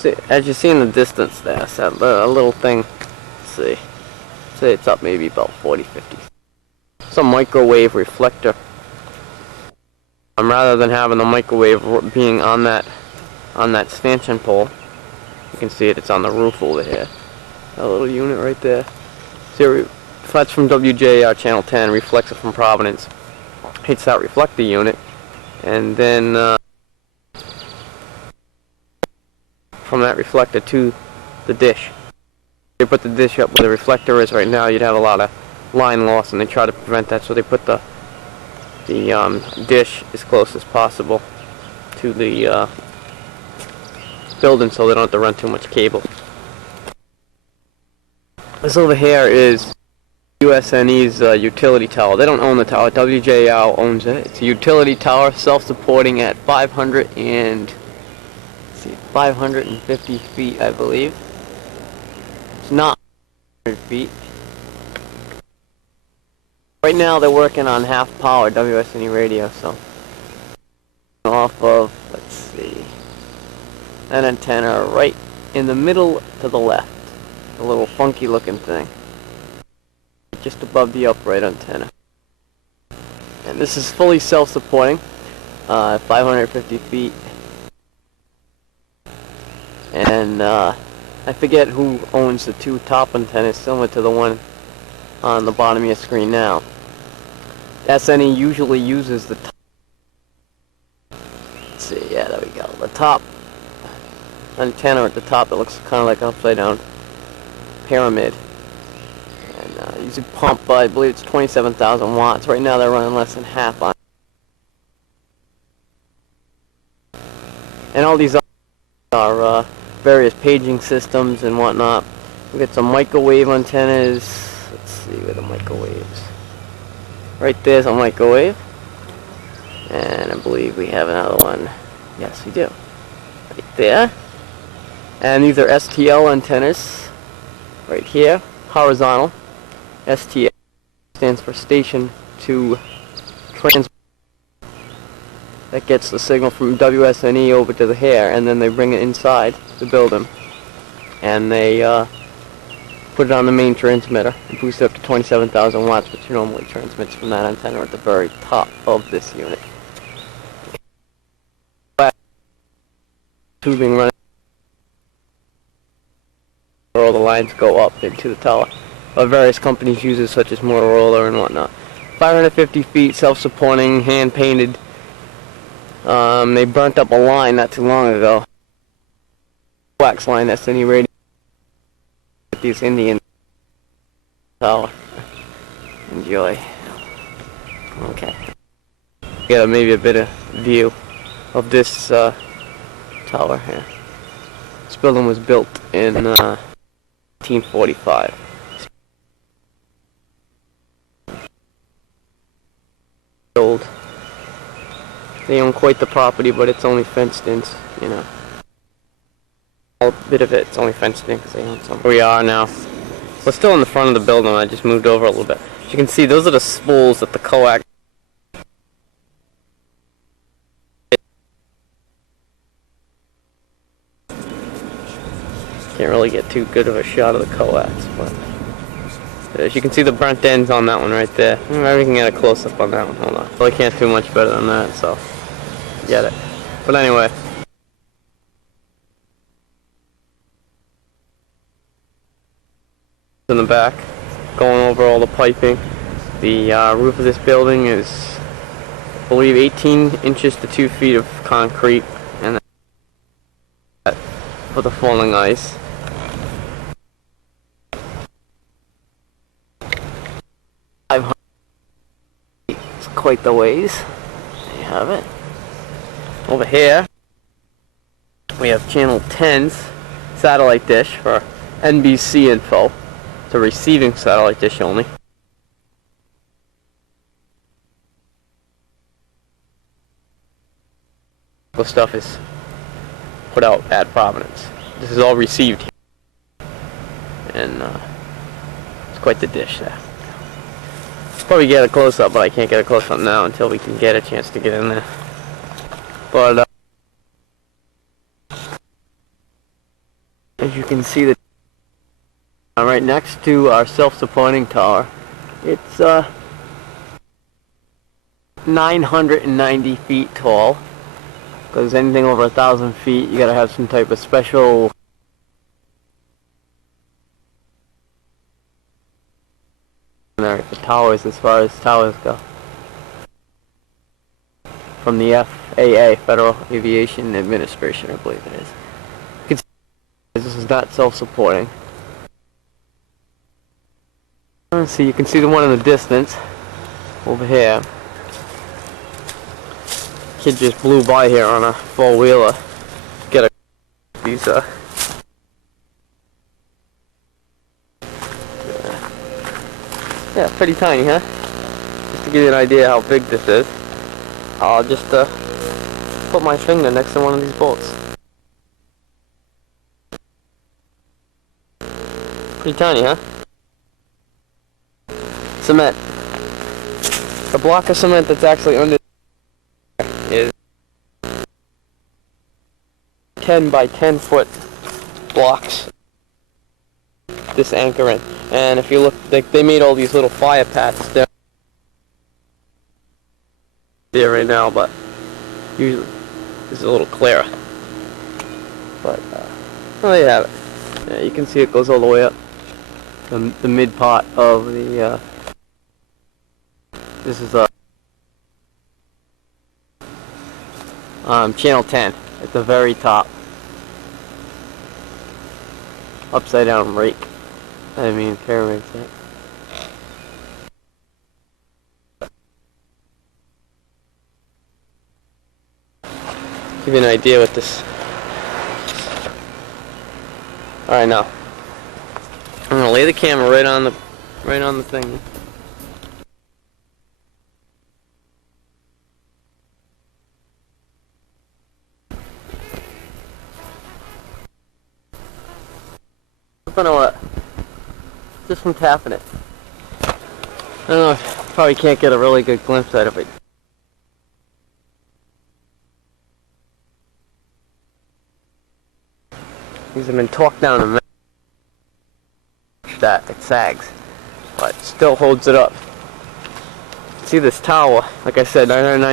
See, as you see in the distance there, it's that little thing. Let's see. Say it's up maybe about 40-50. It's a microwave reflector. Rather than having the microwave being on that stanchion pole, you can see it's on the roof over here. That little unit right there. See, that's from WJAR channel 10, reflector from Providence. Hits that reflector unit, and then from that reflector to the dish. They put the dish up where the reflector is right now, you'd have a lot of line loss, and they try to prevent that, so they put the dish as close as possible to the building so they don't have to run too much cable. This over here is WSNE's utility tower. They don't own the tower, WJAR owns it. It's a utility tower, self-supporting at 550 feet, I believe. It's not 100 feet. Right now they're working on half power WSNE radio, so off of, let's see, an antenna right in the middle to the left. A little funky looking thing. Just above the upright antenna. And this is fully self-supporting, 550 feet. And I forget who owns the two top antennas, similar to the one on the bottom of your screen now. SNE usually uses the top. Let's see, yeah, there we go. The top antenna at the top, it looks kind of like an upside down pyramid. And using pump, I believe it's 27,000 watts. Right now they're running less than half on. And all these are various paging systems and whatnot. We got some microwave antennas. Let's see where the microwaves. Right there's a microwave. And I believe we have another one. Yes, we do. Right there. And these are STL antennas. Right here. Horizontal. STL stands for station to transmit. That gets the signal from WSNE over to the hair, and then they bring it inside the building. And they put it on the main transmitter and boost it up to 27,000 watts, which normally transmits from that antenna at the very top of this unit. Tubing running where all the lines go up into the tower. Various companies use it, such as Motorola and whatnot. 550 feet, self-supporting, hand-painted. They burnt up a line not too long ago. Wax line that's any radio. These Indian tower. Enjoy. Okay. Get maybe a bit of view of this tower here. This building was built in 1945. Old. They own quite the property, but it's only fenced in, you know. A bit of it's only fenced in because they own some. Here we are now. We're still in the front of the building. I just moved over a little bit. As you can see, those are the spools that the coax. Can't really get too good of a shot of the coax, but as you can see, the burnt ends on that one right there. Maybe we can get a close-up on that one. Hold on. Well, I can't do much better than that, so get it. But anyway. In the back, going over all the piping. The roof of this building is, I believe, 18 inches to 2 feet of concrete, and that for the falling ice. It's quite the ways. There you have it. Over here, we have channel 10's satellite dish for NBC info. It's a receiving satellite dish only. The stuff is put out at Providence. This is all received here. And it's quite the dish there. Probably get a close-up, but I can't get a close-up now until we can get a chance to get in there. But As you can see, the right next to our self-supporting tower. It's 990 feet tall. Because anything over 1,000 feet, you gotta have some type of special the towers, as far as towers go, from the FAA, Federal Aviation Administration, I believe it is. You can see this is not self-supporting. Let's see, you can see the one in the distance over here. Kid just blew by here on a four-wheeler. Get a these yeah, pretty tiny, huh? Just to give you an idea how big this is, I'll just put my finger next to one of these bolts. Pretty tiny, huh? Cement. A block of cement that's actually under is 10 by 10 foot blocks. This anchor in, and if you look, they made all these little fire paths down there right now, but usually this is a little clearer. But well, there you have it. Yeah, you can see it goes all the way up the mid part of the. This is channel 10 at the very top. Upside down rake. I mean pyramid. Give you an idea what this. All right, now I'm gonna lay the camera right on the thing. I don't know what. Just from tapping it. I don't know. Probably can't get a really good glimpse out of it. These have been torqued down a minute. That it sags, but still holds it up. See this tower? Like I said, 999.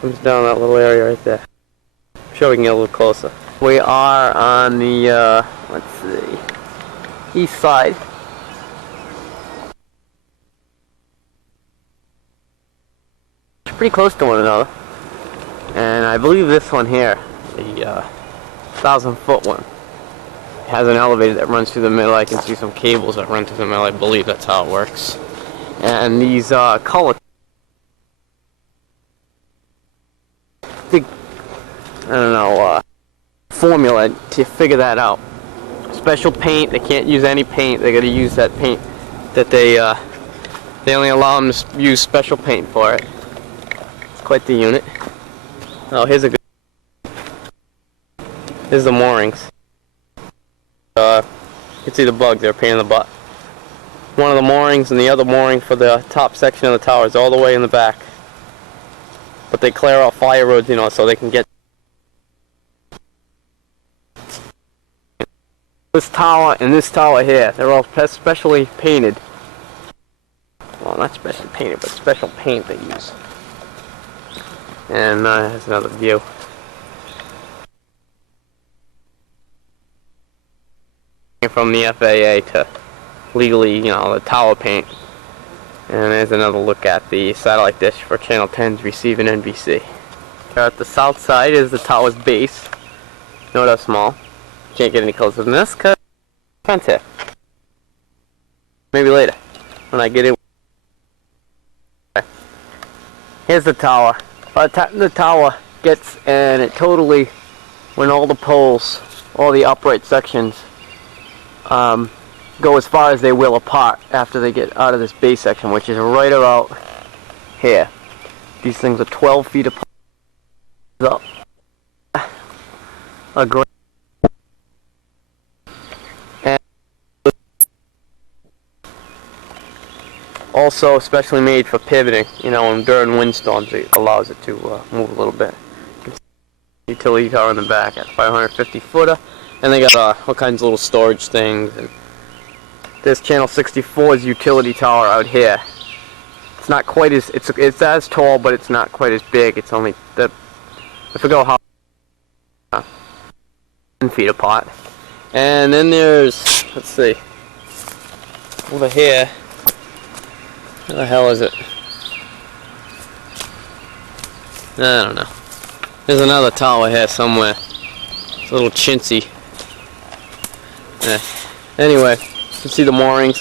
Comes down that little area right there. I'm sure we can get a little closer. We are on the let's see, east side. It's pretty close to one another, and I believe this one here, the 1,000-foot one, has an elevator that runs through the middle. I can see some cables that run through the middle. I believe that's how it works. And these color. Big, I don't know, formula to figure that out. Special paint, they can't use any paint, they gotta use that paint that they only allow them to use special paint for it. It's quite the unit. Oh, here's a good, here's the moorings. You can see the bugs, they're a pain in the butt. One of the moorings and the other mooring for the top section of the tower is all the way in the back. But they clear out fire roads, you know, so they can get this tower and this tower here. They're all specially painted. Well, not specially painted, but special paint they use. And here's another view. From the FAA to legally, you know, the tower paint. And there's another look at the satellite dish for Channel 10's receiving NBC. Here at the south side is the tower's base. Note how small. Can't get any closer than this because fence here. Maybe later when I get in. Here's the tower. By the time the tower gets, and it totally, when all the poles, all the upright sections, go as far as they will apart after they get out of this base section, which is right about here. These things are 12 feet apart. So, a great, and also especially made for pivoting. You know, and during windstorms it allows it to move a little bit. You can see the utility tower in the back at 550 footer, and they got all kinds of little storage things. And this channel 64's utility tower out here. It's not quite as it's as tall, but it's not quite as big. It's only I forget how 10 feet apart. And then there's, let's see, over here. Where the hell is it? I don't know. There's another tower here somewhere. It's a little chintzy. Anyway, you can see the moorings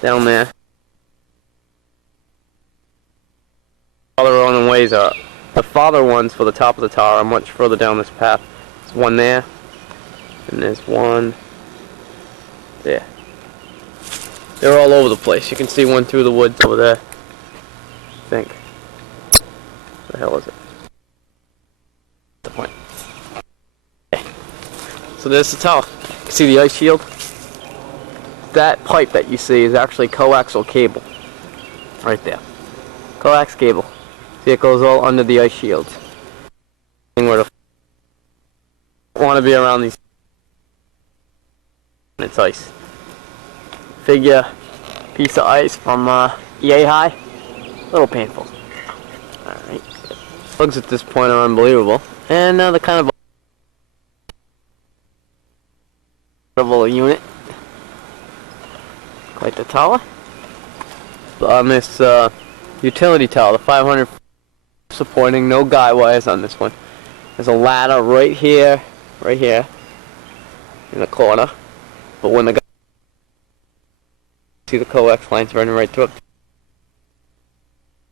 down there. Farther on ways are the farther ones for the top of the tower are much further down this path. There's one there, and there's one there. They're all over the place. You can see one through the woods over there. I think. What the hell is it? The point. Okay. So there's the tower. You can see the ice shield. That pipe that you see is actually coaxial cable. Right there. Coax cable. See, it goes all under the ice shields. Where the want to be around these. It's ice. Figure piece of ice from EA High. A little painful. Alright. Bugs at this point are unbelievable. And the kind of unit. Quite the tower. On this utility tower, the 500 supporting, no guy wires on this one. There's a ladder right here in the corner. But when the guy see the coax lines running right through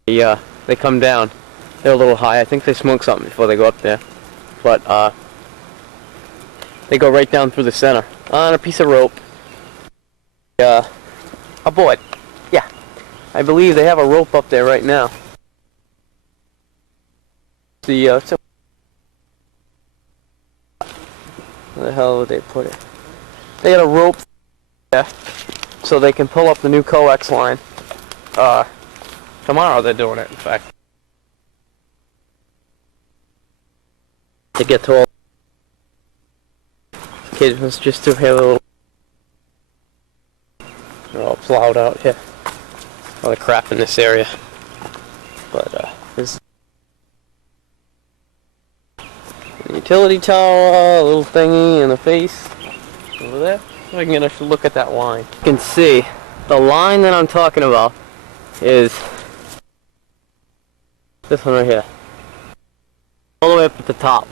it, they come down. They're a little high. I think they smoke something before they go up there. But they go right down through the center on a piece of rope. A board. Yeah. I believe they have a rope up there right now. Where the hell would they put it? They got a rope there so they can pull up the new coax line. Tomorrow they're doing it, in fact. To get to all kids just to have a little. They're all plowed out here. All the crap in this area. But this utility tower, a little thingy in the face over there. So I can get a look at that line. You can see the line that I'm talking about is this one right here. All the way up at the top.